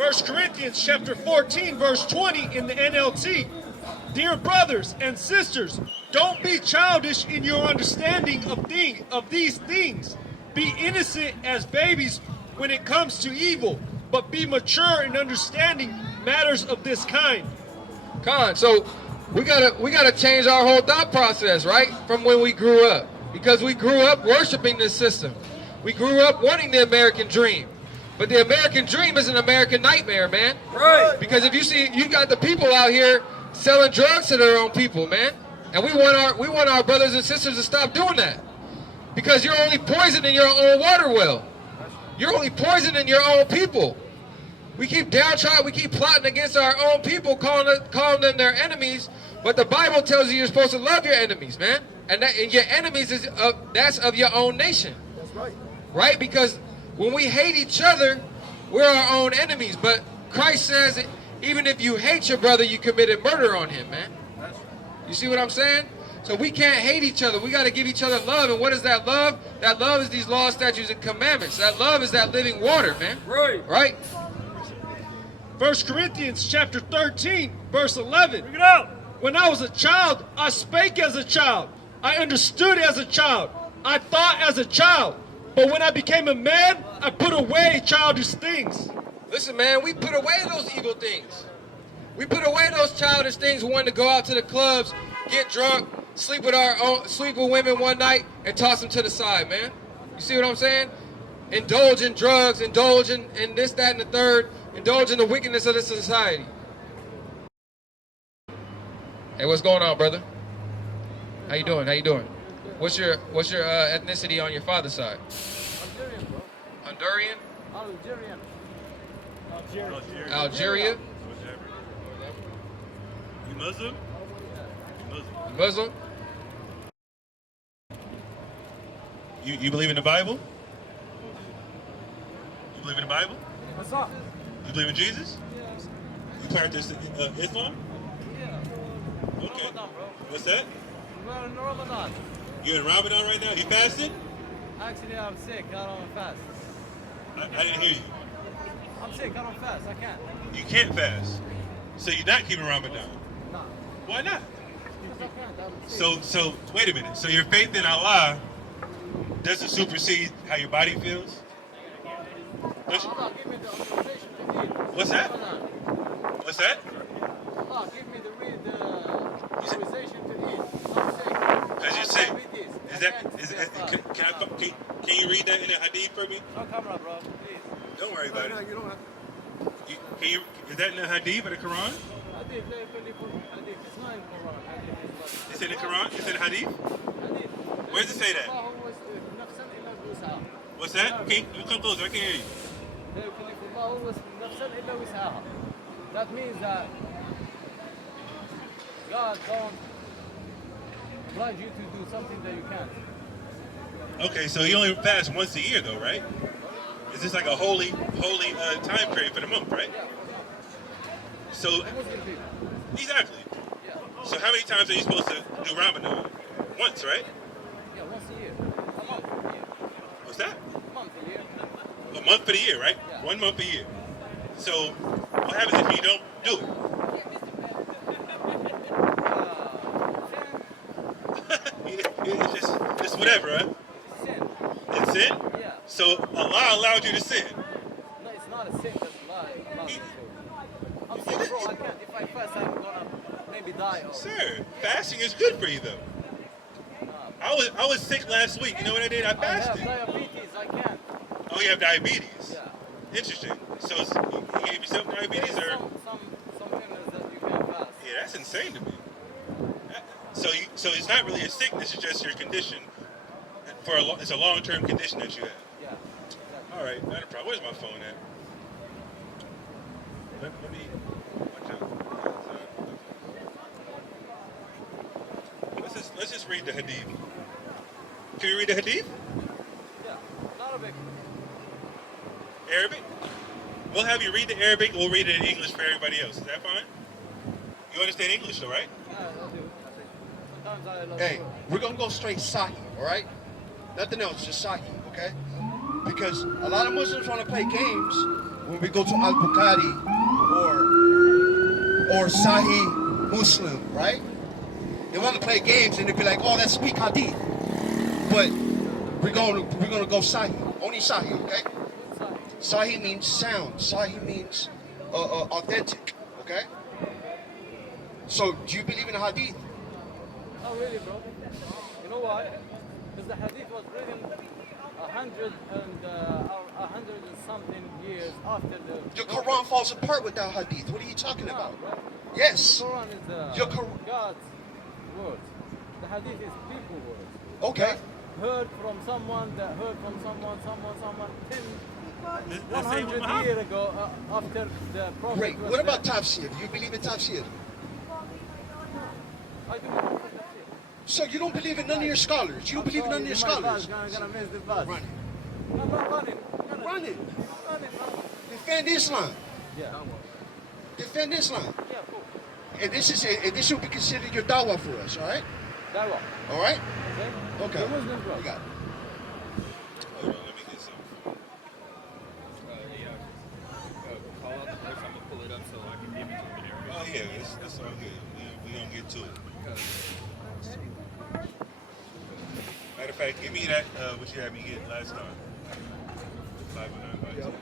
1 Corinthians chapter 14, verse 20 in the NLT. Dear brothers and sisters, don't be childish in your understanding of these things. Be innocent as babies when it comes to evil, but be mature in understanding matters of this kind. So we gotta change our whole thought process, right? From when we grew up. Because we grew up worshiping this system. We grew up wanting the American dream. But the American dream is an American nightmare, man. Right. Because if you see, you got the people out here selling drugs to their own people, man. And we want our brothers and sisters to stop doing that. Because you're only poisoning your own water well. You're only poisoning your own people. We keep downtrodden, we keep plotting against our own people, calling them their enemies. But the Bible tells you you're supposed to love your enemies, man. And your enemies that's of your own nation. That's right. Right? Because when we hate each other, we're our own enemies. But Christ says, even if you hate your brother, you committed murder on him, man. You see what I'm saying? So we can't hate each other. We got to give each other love. And what is that love? That love is these laws, statutes, and commandments. That love is that living water, man. Right. Right? 1 Corinthians chapter 13, verse 11. Bring it out. When I was a child, I spake as a child. I understood as a child. I thought as a child. But when I became a man, I put away childish things. Listen, man, we put away those evil things. We put away those childish things. We wanted to go out to the clubs, get drunk, sleep with women one night, and toss them to the side, man. You see what I'm saying? Indulge in drugs, indulge in this, that, and the third, indulge in the wickedness of this society. Hey, what's going on, brother? How you doing? How you doing? What's your ethnicity on your father's side? Algerian, bro. Honduran? Algerian. Algeria? You Muslim? You Muslim? You believe in the Bible? You believe in the Bible? What's up? You believe in Jesus? Yes. You practice Islam? Yeah. Okay. Ramadan, bro. What's that? We're in Ramadan. You in Ramadan right now? You fasting? Actually, I'm sick. I don't fast. I didn't hear you. I'm sick. I don't fast. I can't. You can't fast. So you're not keeping Ramadan. Nah. Why not? Because I can't. I'm sick. So wait a minute. So your faith in Allah doesn't supersede how your body feels? Allah, give me the authorization I need. What's that? Ramadan. What's that? Allah, give me the authorization to eat. I'm sick. Because you're sick. Diabetes. Is I that can't is fast. can you read that in a hadith for me? No camera, bro. Please. Don't worry about it. You don't have Is that in the hadith or the Quran? Hadith, hadith. It's not in Quran. Hadith is It's in the Quran? It's in the hadith? hadith. Where does it say that? نفسا إلا وسعها. What's that? You come closer, I can't hear you. لا يكلف الله نفسا إلا وسعها. That means that God don't oblige you to do something that you can't. Okay, so you only fast once a year though, right? Is this like a holy time period for the month, right? Yeah. So, Muslim people. exactly. Yeah. So how many times are you supposed to do Ramadan? Once, right? Yeah, once a year. A month a year. What's that? A month a year. A month for the year, right? Yeah. 1 month a year. So what happens if you don't do it? It's just whatever, huh? Sin. It's sin? Yeah. So Allah allowed you to sin. No, it's not a sin. That's a lie. I'm saying, bro, I can't. If I fast, I'm gonna maybe die. Or, Sir, fasting is good for you though. I was sick last week. You know what I did? I I have fasted. diabetes. I can't. Oh, you have diabetes? Yeah. Interesting. So you gave yourself diabetes or? Some things that you can't fast. Yeah, that's insane to me. So it's not really a sickness, it's just your condition. It's a long-term condition that you have. Yeah. Exactly. All right, not a problem. Where's my phone at? Let me watch out. Let's just read the hadith. Can you read the hadith? Yeah. Arabic. Arabic? We'll have you read the Arabic. We'll read it in English for everybody else. Is that fine? You understand English, though, right? Yeah, I do. Sometimes I love Hey, we're gonna go straight Sahih, all right? Nothing else, just Sahih, okay? Because a lot of Muslims want to play games when we go to Al-Bukhari or Sahih Muslim, right? They want to play games and they be like, oh, let's speak Hadith. But we're gonna go Sahih, only Sahih, okay? Sahih means sound. Sahih means authentic, okay? So, do you believe in the Hadith? Not really, bro. You know why? Because the Hadith was written 100 and something years after the. The Quran falls apart without Hadith. What are you talking about? Yes. The Quran is Your God's word. The Hadith is people's word. Okay. Heard from someone that heard from someone, 100 Muhammad. years ago after the Prophet. Great. was What about dead. tafsir? Do you believe in tafsir? I do believe in that. So you don't believe in none of your scholars. You don't believe in none of your scholars. I'm gonna miss the bus. Run it. I'm not running. Run it. Running, bro. Defend Islam. Yeah. Defend Islam. Yeah, cool. And this will be considered your dawah for us, all right? That one. All right? Okay? Okay. The Muslim, bro. You got it. Hold on, let me get some. Call out the place. I'm gonna pull it up so I can give you to the area. Oh yeah, that's all good. We gonna get to it. Matter of fact, give me that what you had me get last time. 509.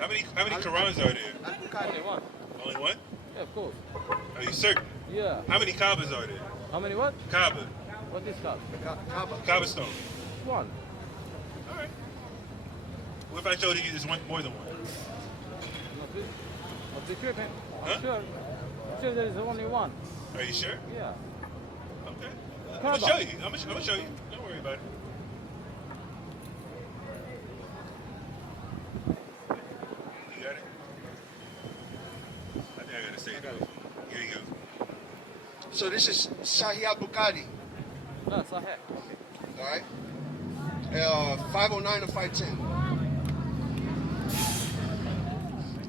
How many Qurans are there? Only one. Only one? Yeah, of course. Are you certain? Yeah. How many Kaabas are there? How many what? Kaaba. What is that? Kaaba stone. One. Alright. What if I showed you there's more than one? Not be tripping. Huh? I'm sure there is only one. Are you sure? Yeah. Okay. I'm Kaaba. gonna show you. I'm gonna show you. Don't worry about it. You got it? I think I gotta say it. Here you go. So this is Sahih al-Bukhari, No, Sahih. all right? 509 or 510.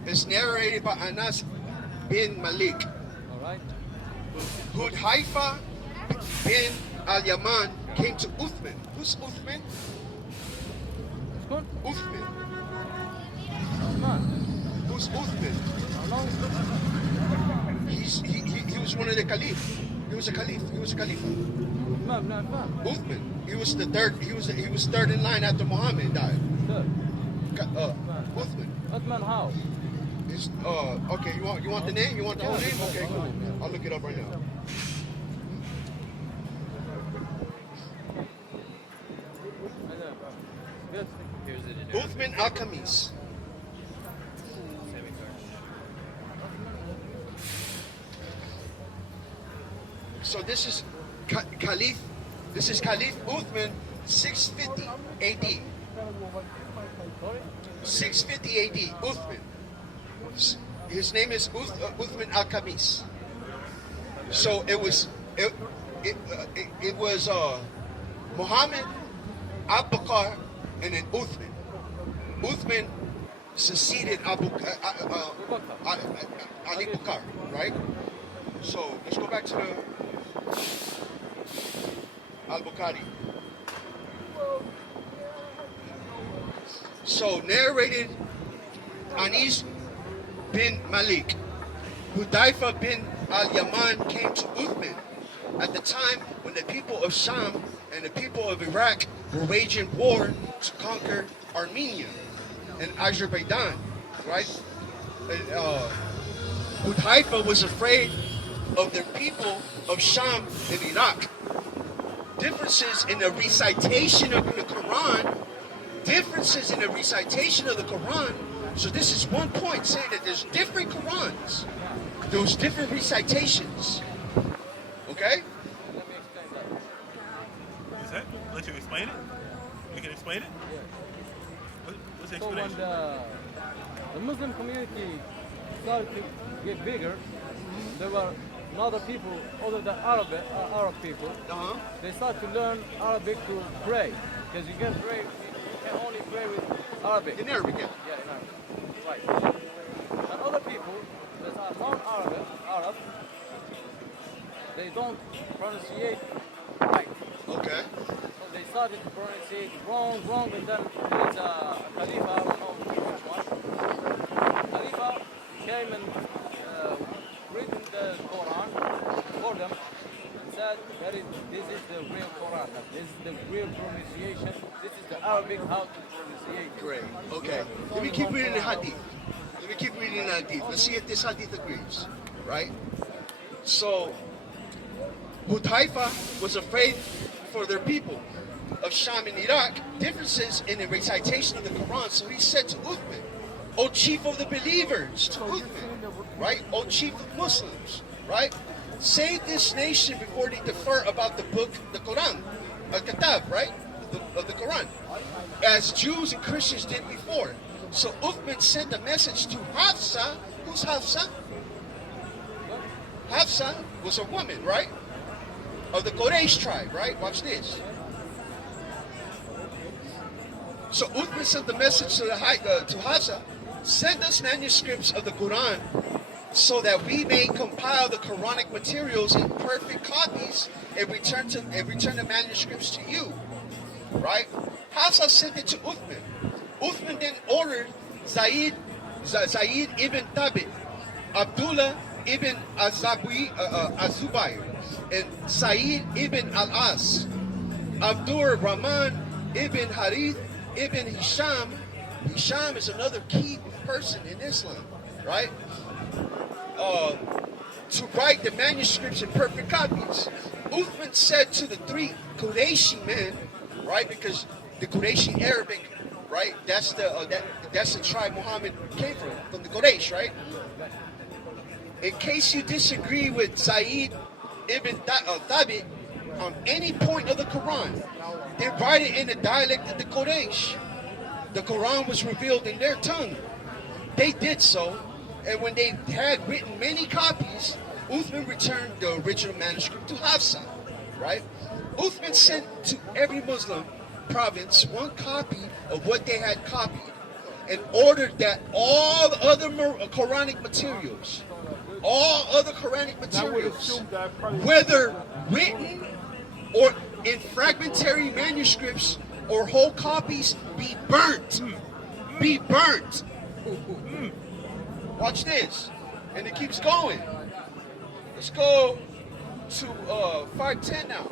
It's narrated by Anas bin Malik. All right. Hudhaifa bin al-Yaman came to Uthman. Who's Uthman? Good. Uthman. Man. Who's Uthman? How long? He was one of the caliph. He was a caliph. He was a caliph. Man. Uthman. He was the third. He was third in line after Muhammad died. Third. Uthman. Uthman how? It's, okay. You want the name? You want the whole name? Okay, cool. I'll look it up right now. Good. Here's it in there. Uthman al-Khamis. So this is Caliph. This is Caliph Uthman, 650 AD. 650 AD. Uthman. His name is Uthman al-Khamis. So it was Muhammad, Abu Bakr, and then Uthman. Uthman succeeded Ali Bakr, right? So let's go back to the Al-Bukhari. So narrated Anis bin Malik, Hudhaifa bin al-Yaman came to Uthman at the time when the people of Sham and the people of Iraq were waging war to conquer Armenia and Azerbaijan, right? And, Hudhaifa was afraid of the people of Sham and Iraq. Differences in the recitation of the Quran, differences in the recitation of the Quran. So this is one point saying that there's different Qurans, there's different recitations. Okay? Let me explain that. Is that? Let you explain it? We can explain it? What's the So when explanation? the Muslim community started to get bigger, there were other people, other than Arab people, they start to learn Arabic to pray. Because you can pray, you can only pray with Arabic. In Arabic, yeah. Yeah, in Arabic. Right. And other people that are non-Arab, they don't pronunciate right. Okay. So they started to pronunciate wrong, and then there's a Khalifa, I don't know which one. came and reading the Quran for them and said, this is the real Quran, this is the real pronunciation, this is the Arabic how to pronunciate. Great. Okay. Let me keep reading the Hadith. Let me keep reading the Hadith. Let's see if this Hadith agrees. Right? So, Hudhaifa was afraid for their people of Sham and Iraq, differences in the recitation of the Quran. So he said to Uthman, O chief of the believers, to Uthman, right? O chief of Muslims, right? Save this nation before they defer about the book, the Quran, Al-Kitab, right? Of the Quran, as Jews and Christians did before. So Uthman sent a message to Hafsa. Who's Hafsa? Hafsa was a woman, right? Of the Quraysh tribe, right? Watch this. So Uthman sent the message to Hafsa, send us manuscripts of the Quran so that we may compile the Quranic materials in perfect copies and return the manuscripts to you. Right? Hafsa sent it to Uthman. Uthman then ordered Zayd ibn Thabit, Abdullah ibn Azubayr, and Sa'id ibn al-As, Abdur Rahman ibn Harith ibn Hisham. Hisham is another key person in Islam, right? To write the manuscripts in perfect copies. Uthman said to the three Qurayshi men, right? Because the Qurayshi Arabic, right? That's the tribe Muhammad came from the Quraysh, right? In case you disagree with Zayd ibn Thabit on any point of the Quran, they write it in the dialect of the Quraysh. The Quran was revealed in their tongue. They did so, and when they had written many copies, Uthman returned the original manuscript to Hafsa, right? Uthman sent to every Muslim province one copy of what they had copied and ordered that all the other Quranic materials, whether written or in fragmentary manuscripts or whole copies, be burnt. Be burnt. Watch this. And it keeps going. Let's go to 510 now.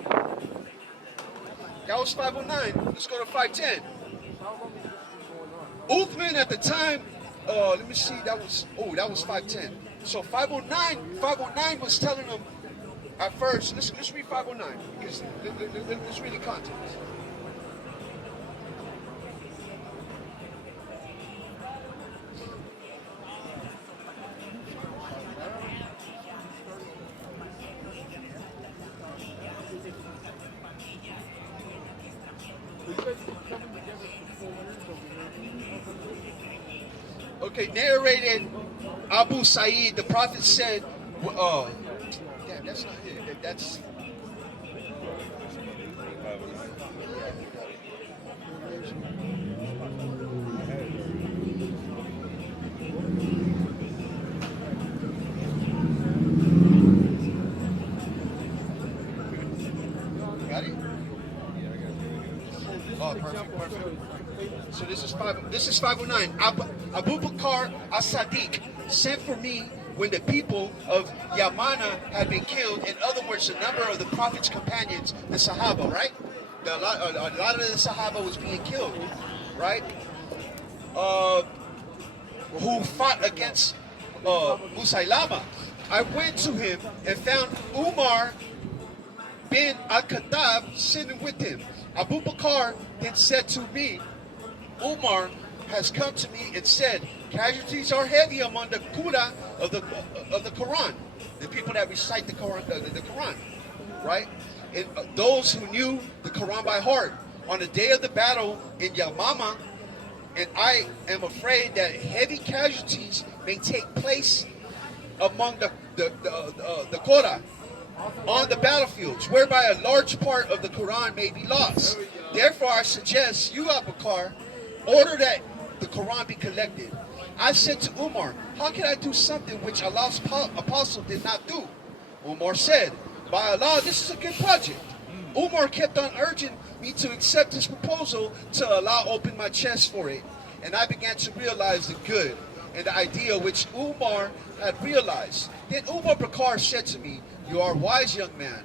That was 509. Let's go to 510. Uthman at the time, let me see, that was 510. So 509 was telling them at first, let's read 509, because let's read the context. Okay, narrated Abu Sa'id, the Prophet said, damn, that's not it. That's. Got it? Oh, perfect. So this is 509. Abu Bakr as-Sadiq sent for me when the people of Yamana had been killed. In other words, a number of the Prophet's companions, the Sahaba, right? A lot of the Sahaba was being killed, right? Who fought against Musaylama. I went to him and found Umar bin al-Khattab sitting with him. Abu Bakr then said to me, Umar has come to me and said, casualties are heavy among the Qura of the Quran, the people that recite the Quran, right? And those who knew the Quran by heart. On the day of the battle in Yamama, and I am afraid that heavy casualties may take place among the Qura on the battlefields, whereby a large part of the Quran may be lost. Therefore, I suggest you, Abu Bakr, order that the Quran be collected. I said to Umar, how can I do something which Allah's apostle did not do? Umar said, by Allah, this is a good project. Umar kept on urging me to accept his proposal till Allah opened my chest for it. And I began to realize the good and the idea which Umar had realized. Then Umar Bakar said to me, "You are a wise young man,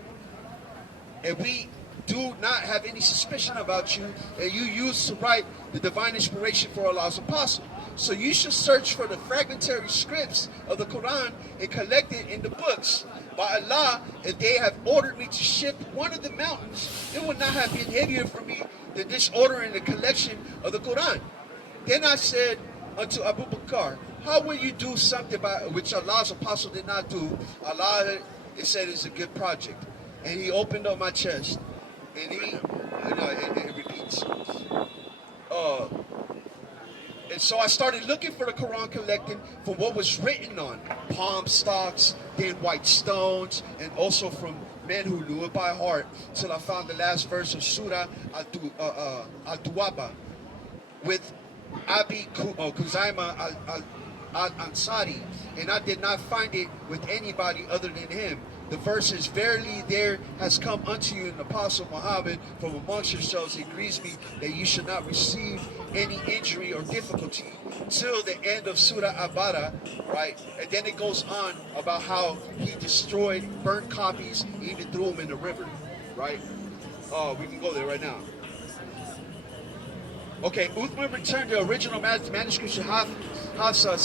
and we do not have any suspicion about you, and you used to write the divine inspiration for Allah's apostle. So you should search for the fragmentary scripts of the Quran and collect it in the books. By Allah, if they have ordered me to shift one of the mountains, it would not have been heavier for me than this order in the collection of the Quran." Then I said unto Abu Bakr, "How will you do something by which Allah's apostle did not do?" Allah, it said, is a good project. And he opened up my chest, and it repeats. And so I started looking for the Quran, collecting for what was written on palm stalks, then white stones, and also from men who knew it by heart, till I found the last verse of Surah Al-Duwaba with Abi Kuzaima al-Ansari, and I did not find it with anybody other than him. The verse is, "Verily there has come unto you an apostle Muhammad from amongst yourselves. It grieves me that you should not receive any injury or difficulty," till the end of Surah Abara, right? And then it goes on about how he destroyed, burnt copies, even threw them in the river, right? We can go there right now. Okay, Uthman returned the original manuscripts to Hafsa,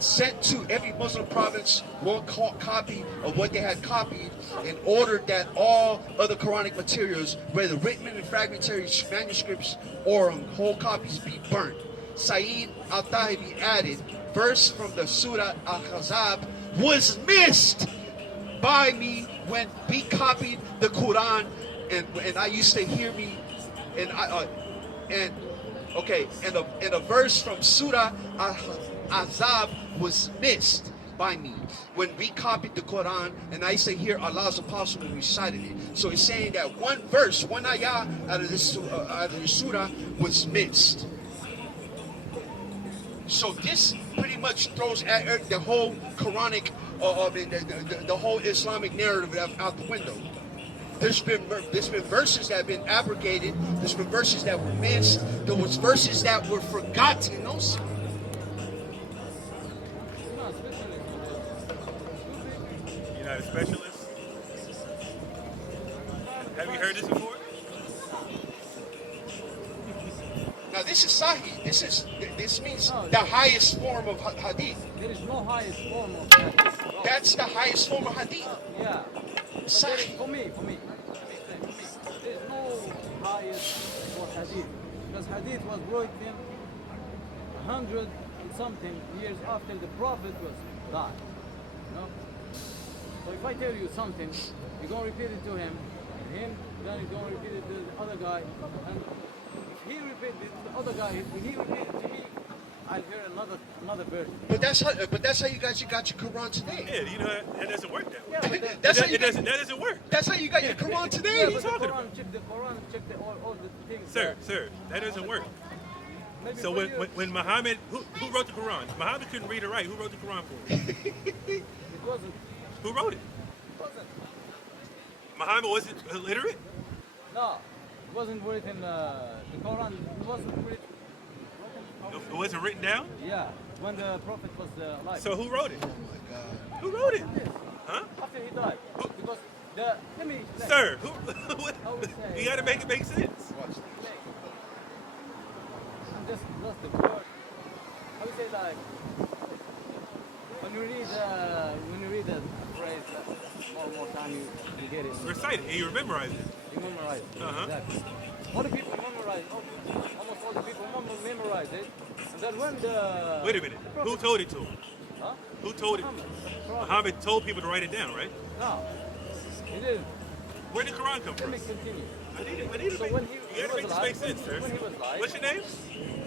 sent to every Muslim province one copy of what they had copied, and ordered that all other Quranic materials, whether written in fragmentary manuscripts or whole copies, be burnt. Sayyid al-Tahibi added, "Verse from the Surah Al-Ahzab was missed by me when we copied the Quran, and I used to hear me, and a verse from Surah Al-Ahzab was missed by me when we copied the Quran, and I used to hear Allah's apostle when we recited it." So it's saying that one verse, one ayah out of this surah was missed. So this pretty much throws the whole Quranic, the whole Islamic narrative out the window. There's been verses that have been abrogated. There's been verses that were missed. There was verses that were forgotten also. You're not a specialist? Have you heard this before? Now this is Sahih. This means the highest form of Hadith. There is no highest form of hadith. That's the highest form of Hadith. Yeah. Sahih. For me, there's no highest for hadith, because hadith was written 100 and something years after the Prophet was died. You know? So if I tell you something, you're gonna repeat it to him, then you're gonna repeat it to the other guy, and if he repeats it to the other guy, when he repeats it to me, I'll hear another version. But that's how you got your Quran today. Yeah, you know, that doesn't work that way. Yeah, but That doesn't work. That's how you got your Quran today. yeah, What are you but talking Quran, check all the things. Sir, that doesn't work. Maybe So for you, when Muhammad, who wrote the Quran? Muhammad couldn't read or write. Who wrote the Quran for him? it wasn't. Who wrote it? It wasn't. Muhammad wasn't illiterate? No, it wasn't written. The Quran wasn't written. It wasn't written down? Yeah, when the Prophet was alive. So who wrote it? Oh my God. Who wrote it? Yes, Huh? after he died, because let me explain. Sir, I would say- you gotta make it make sense. Watch this. I'm just lost the word. I would say like when you read the phrase one more time, you get it. Recite it and you memorize it. You memorize it. Uh-huh. Exactly. All the people memorize. Almost all the people memorize it. And then when the Wait a minute. Who told it to him? Huh? Who told it? Muhammad. Prophet. Muhammad told people to write it down, right? No, he didn't. Where did the Quran come Let from? me continue. I need to So make, when you he gotta was make this alive, make sense, sir. when he was alive, What's your name?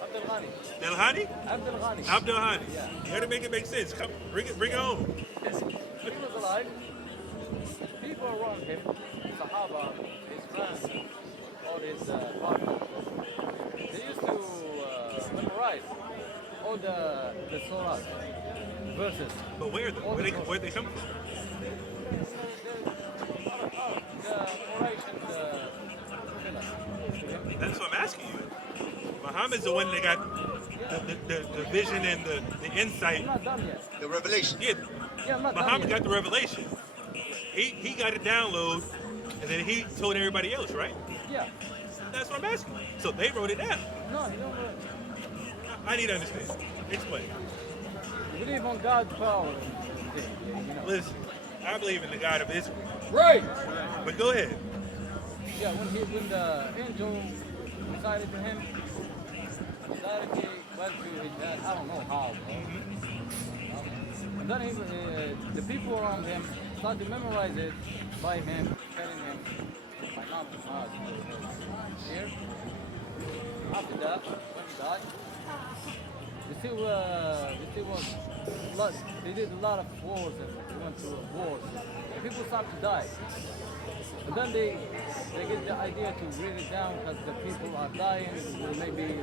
Abdul Ghani. Delhani? Abdul Ghani. Abdul Hani. Yeah. You gotta make it make sense. Come, bring it home. Yes. He was alive. People around him, Sahaba, his friends, all his partners, they used to memorize all the surahs, verses. But where though? Where they come from? The oration, the That's what I'm asking you. Muhammad's the one that got. the vision and the insight. I'm not done yet. The revelation. Yeah, Yeah, I'm not done Muhammad yet. got the revelation. He got a download, and then he told everybody else, right? Yeah. That's what I'm asking. So they wrote it down. No, you don't know. I need to understand. Explain. You believe on God's power. You know. Listen, I believe in the God of Israel. Right. But go ahead. Yeah, when the angel decided to him, he directly went to his dad. I don't know how. And then the people around him started to memorize it by him, telling him, my mom is here. After that, when he died, they still was blood. They did a lot of wars and they went through wars. And people started to die. And then they get the idea to read it down because the people are dying. And maybe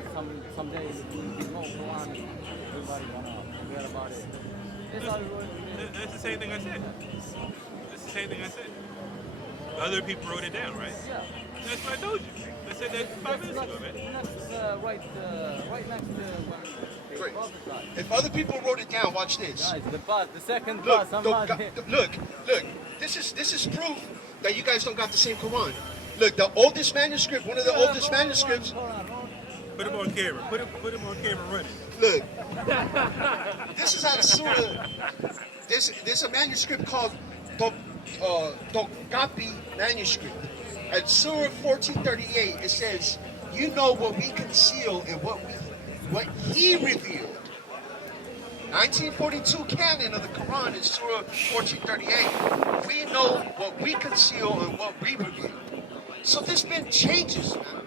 someday it will be no Quran and everybody gonna forget about it. They started That's the same thing I said. That's the same thing I said. Other people wrote it down, right? Yeah. That's what I told you. I said that 5 minutes ago, man. Right next to when the Great. prophet died. If other people wrote it down, watch this. Guys, the second Look, bus, I'm don't not got- here. look. This is proof that you guys don't got the same Quran. Look, the oldest manuscript, one of the oldest manuscripts. Hold on. Put him on camera. Put him on camera running. Look, this is out of Surah. There's a manuscript called Togapi manuscript. At Surah 1438, it says, "You know what we conceal and what He revealed." 1942 canon of the Quran is Surah 1438. We know what we conceal and what we reveal. So there's been changes, man.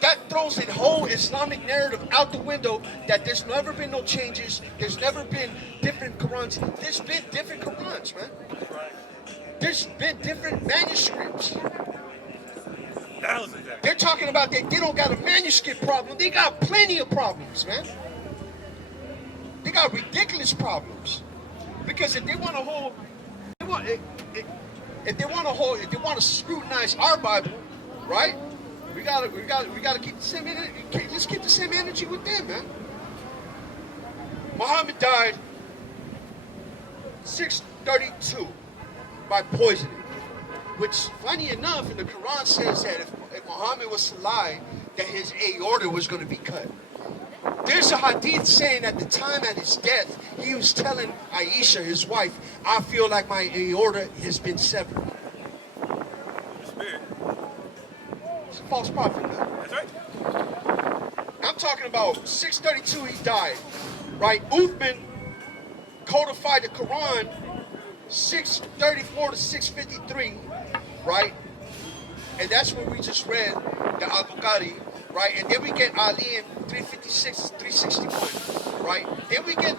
That throws the whole Islamic narrative out the window, that there's never been no changes, there's never been different Qurans. There's been different Qurans, man. There's been different manuscripts. Thousands. They're talking about that they don't got a manuscript problem. They got plenty of problems, man. They got ridiculous problems. Because if they want to hold, if they want to scrutinize our Bible, right? We gotta keep the same energy. Let's keep the same energy with them, man. Muhammad died 632 by poisoning. Which, funny enough, in the Quran says that if Muhammad was to lie, that his aorta was going to be cut. There's a hadith saying at the time at his death, he was telling Aisha, his wife, "I feel like my aorta has been severed." Spirit. It's a false prophet, man. That's right. I'm talking about 632, he died, right? Uthman codified the Quran 634 to 653, right? And that's what we just read, the Al-Bukhari, right? And then we get Ali in 356 to 361, right? Then we get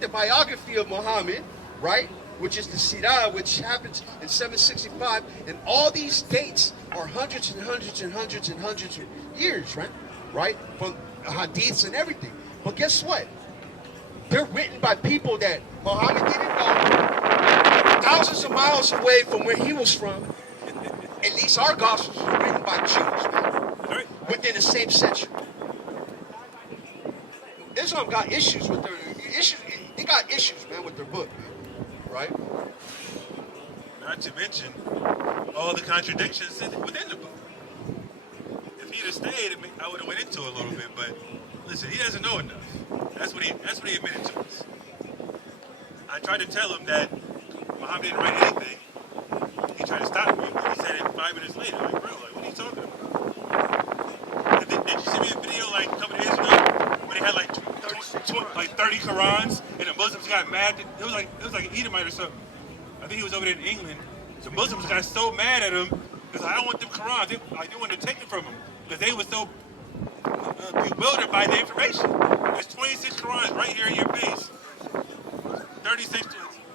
the biography of Muhammad, right? Which is the SICARII, which happens in 765, and all these dates are hundreds and hundreds and hundreds and hundreds of years, right? Right? From hadiths and everything. But guess what? They're written by people that Muhammad didn't know, thousands of miles away from where he was from. At least our Gospels were written by Jews, man, Right. within the same century. Islam got issues with their issues. They got issues, man, with their book, man. Right? Not to mention all the contradictions within the book. If he'd have stayed, I would have went into it a little bit. But listen, he doesn't know enough. That's what he admitted to us. I tried to tell him that Muhammad didn't write anything. He tried to stop me, but he said it 5 minutes later. Like, bro, like, what are you talking about? Did you see me a video like a couple days ago where they had like 30 Qurans and the Muslims got mad? It was like an Edomite or something. I think he was over there in England. The Muslims got so mad at him because I don't want them Qurans. They wanted to take it from him because they were so bewildered by the information. There's 26 Qurans right here in your face. 36,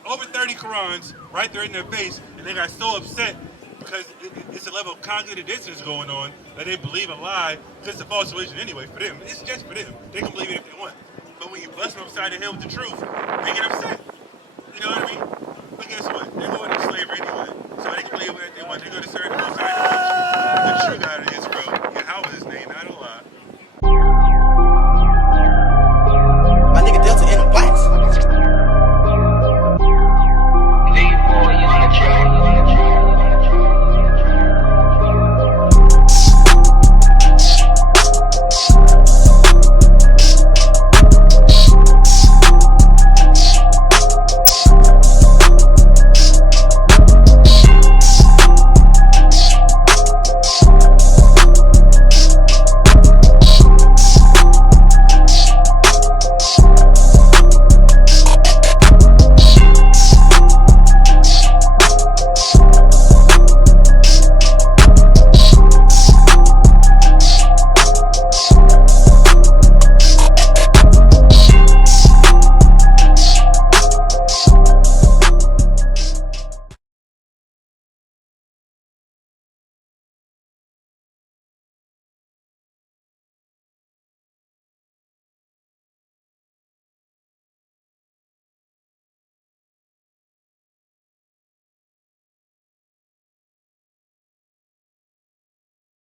over 30 Qurans right there in their face, and they got so upset because it's a level of cognitive dissonance going on that they believe a lie. It's a false religion anyway for them. It's just for them. They can believe it if they want. But when you bust them upside the head with the truth, they get upset. You know what I mean? But guess what? They're going to slavery anyway. So they can believe what they want. They're going to serve the Most High, the true God.